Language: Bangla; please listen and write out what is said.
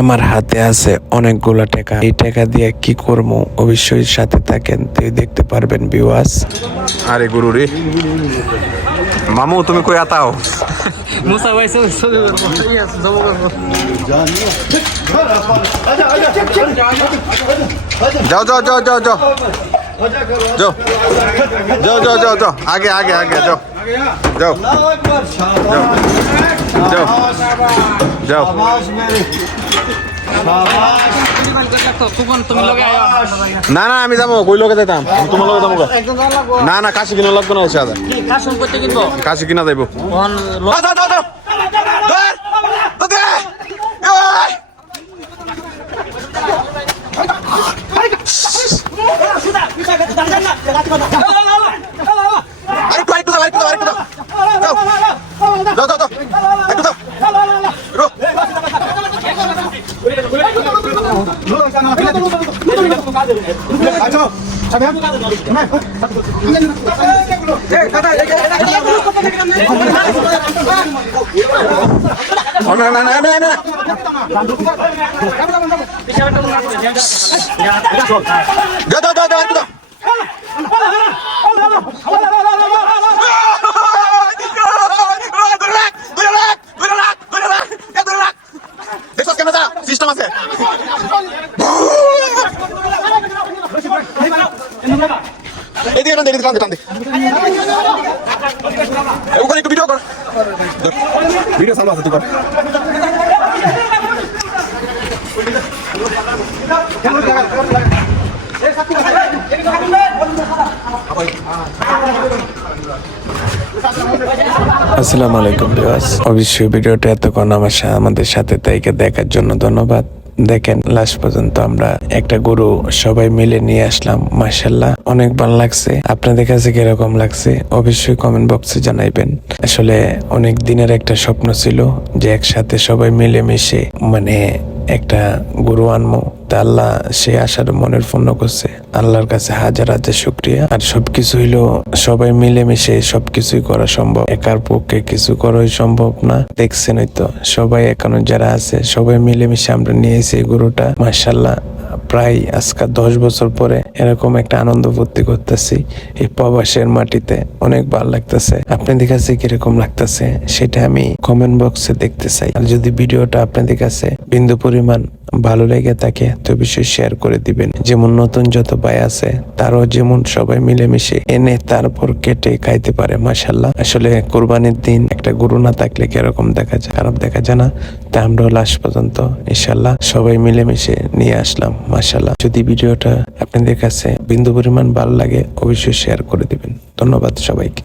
আমার হাতে আছে অনেকগুলা টাকা। এই টাকা দিয়ে কি করবো অবশ্যই সাথে থাকেন, তুই দেখতে পারবেন ভিউয়ার্স। আরে গুরু রে মামু, তুমি কই আতাও? মুসা ভাই সব যাও যাও যাও যাও যাও যাও যাও যাও যাও যাও আগে আগে আগে যাও যাও যাও যাও যাও না না আমি যাবো, কই লোকে যাইতাম, আমি তোমার লোকে যাবো। না না কাশি কিনা লাগবে না, এসে কাশি কিনা যাইবো। সিস্টেম আছে এদিকে টান দে, এদিকে টান দে, টান দে। ওখানে একটু ভিডিও কর, ভিডিও চালু আছে, তুই কর। আসসালামু আলাইকুম ভিউয়ার্স, অবশ্যই ভিডিওটা এতক্ষণ আমাদের সাথে তাইকে দেখার জন্য ধন্যবাদ। দেখেন লাস্ট পর্যন্ত আমরা একটা গরু সবাই মিলে নিয়ে আসলাম, মাশাআল্লাহ অনেক ভালো লাগছে। আপনাদের কাছে কিরকম লাগছে অবশ্যই কমেন্ট বক্সে জানাইবেন। আসলে অনেক দিনের একটা স্বপ্ন ছিল যে একসাথে সবাই মিলে মিশে মানে একটা গরু আনবো, তা আল্লাহ সে আশার মনের পূর্ণ করছে। আল্লাহর কাছে হাজার হাজার শুকরিয়া। আর সবকিছু হইলো সবাই মিলেমিশে সবকিছুই করা সম্ভব, একার পক্ষে কিছু করাই সম্ভব না। দেখছেনই তো সবাই এখনো যারা আছে সবাই মিলেমিশে আমরা নিয়েছি এই গরুটা, মাশাআল্লাহ প্রায় আজকে 10 বছর পরে এরকম একটা আনন্দ ফুর্তি করতেছি এই প্রবাসের মাটিতে, অনেক ভালো লাগতেছে। আপনাদের কাছে কিরকম লাগতেছে সেটা আমি কমেন্ট বক্সে দেখতে চাই। আর যদি ভিডিওটা আপনাদের কাছে বিন্দু পরিমাণ ভালো লেগে থাকে তো অবশ্যই শেয়ার করে দিবেন। যেমন নতুন যত ভাই আছে তারও যেমন সবাই মিলেমিশে এনে তারপর কেটে খাইতে পারে, মাশাআল্লাহ। আসলে কোরবানির দিন একটা গরু না থাকলে কিরকম দেখা যায়, খারাপ দেখা যায় না। তা আমরা লাস্ট পর্যন্ত ইনশাআল্লাহ সবাই মিলেমিশে নিয়ে আসলাম, মাশাআল্লাহ। যদি ভিডিওটা আপনাদের কাছে বিন্দু পরিমাণ ভালো লাগে অবশ্যই শেয়ার করে দিবেন। ধন্যবাদ সবাইকে।